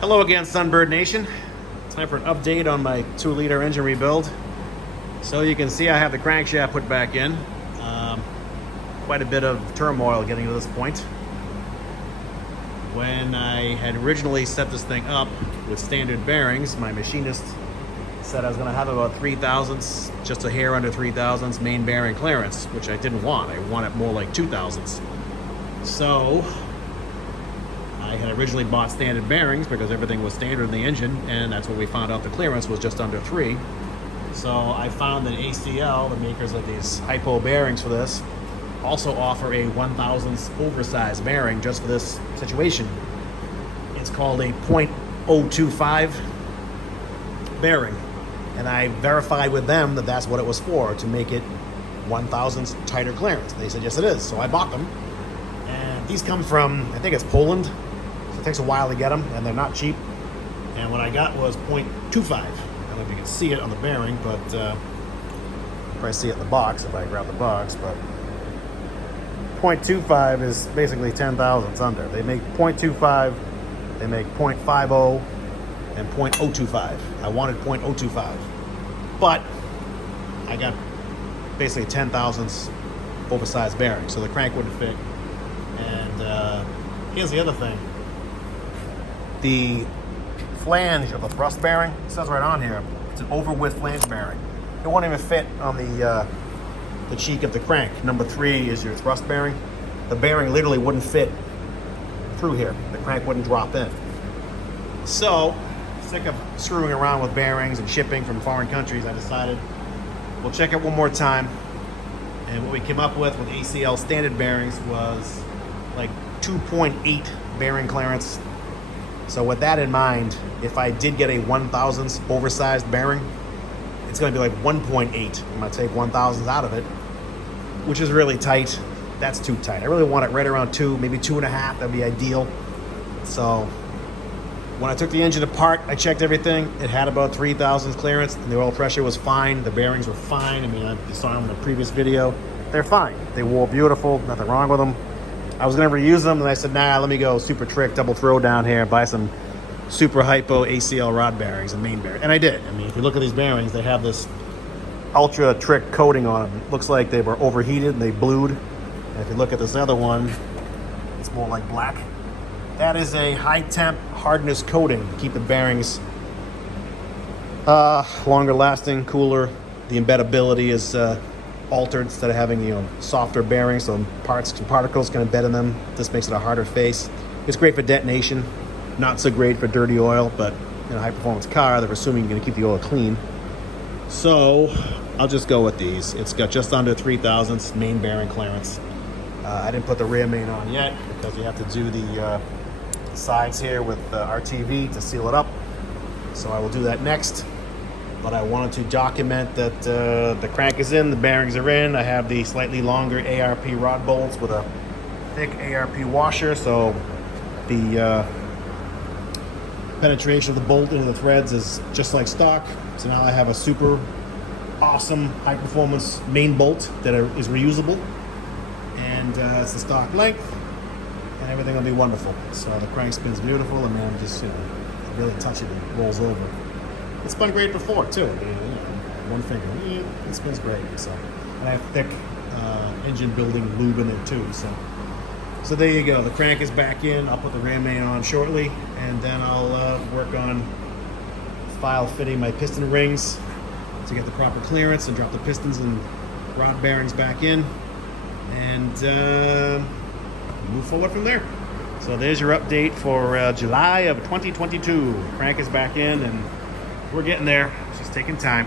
Hello again, Sunbird Nation. Time for an update on my 2-liter engine rebuild. So you can see I have the crankshaft put back in. Quite a bit of turmoil getting to this point. When I had originally set this thing up with standard bearings, my machinist said I was going to have about 3 thousandths, just a hair under 3 thousandths main bearing clearance, which I didn't want. I wanted more like 2 thousandths. So I had originally bought standard bearings because everything was standard in the engine, and that's what we found out the clearance was just under 3. So I found that ACL, the makers of these hypo bearings for this, also offer a 1,000th oversized bearing just for this situation. It's called a .025 bearing, and I verified with them that that's what it was for, to make it 1,000th tighter clearance. They said yes it is, so I bought them. And these come from, I think it's Poland, so it takes a while to get them, and they're not cheap. And what I got was .25. I don't know if you can see it on the bearing, but you can probably see it in the box if I grab the box, but .25 is basically 10 thousandths under. They make .25, they make .50, and .025. I wanted .025, but I got basically 10 thousandths oversized bearing, so the crank wouldn't fit. And here's the other thing. The flange of the thrust bearing, it says right on here, it's an over-width flange bearing. It won't even fit on the cheek of the crank. Number 3 is your thrust bearing. The bearing literally wouldn't fit through here. The crank wouldn't drop in. So, sick of screwing around with bearings and shipping from foreign countries, I decided we'll check it one more time. And what we came up with ACL standard bearings was like 2.8 bearing clearance. So with that in mind, if I did get a 1,000th oversized bearing, it's going to be like 1.8. I'm going to take 1,000th out of it, which is really tight. That's too tight. I really want it right around 2, maybe 2.5. That'd be ideal. So when I took the engine apart, I checked everything. It had about 3 thousandths clearance, and the oil pressure was fine. The bearings were fine. I mean, I saw them in the previous video. They're fine. They wore beautiful. Nothing wrong with them. I was going to reuse them, and I said, nah, let me go super trick, double throw down here, buy some super hypo ACL rod bearings and main bearing. And I did. I mean, if you look at these bearings, they have this ultra trick coating on them. It looks like they were overheated and they blued. And if you look at this other one, it's more like black. That is a high temp hardness coating to keep the bearings longer lasting, cooler. The embeddability is altered. Instead of having softer bearings, so parts and particles can embed in them. This makes it a harder face. It's great for detonation. Not so great for dirty oil, but in a high-performance car, they're assuming you're going to keep the oil clean. So I'll just go with these. It's got just under 3 thousandths main bearing clearance. I didn't put the rear main on yet because you have to do the sides here with RTV to seal it up. So I will do that next. But I wanted to document that the crank is in, the bearings are in. I have the slightly longer ARP rod bolts with a thick ARP washer, so the penetration of the bolt into the threads is just like stock. So now I have a super awesome high performance main bolt that is reusable, and it's the stock length, and everything will be wonderful. So the crank spins beautiful, and then just really touch it and it rolls over. It spun great before too. One finger, it spins great. So, and I have thick engine building lube in there too. So there you go. The crank is back in. I'll put the ram main on shortly, and then I'll work on file fitting my piston rings to get the proper clearance and drop the pistons and rod bearings back in, and move forward from there. So there's your update for July of 2022. Crank is back in, and we're getting there. It's just taking time.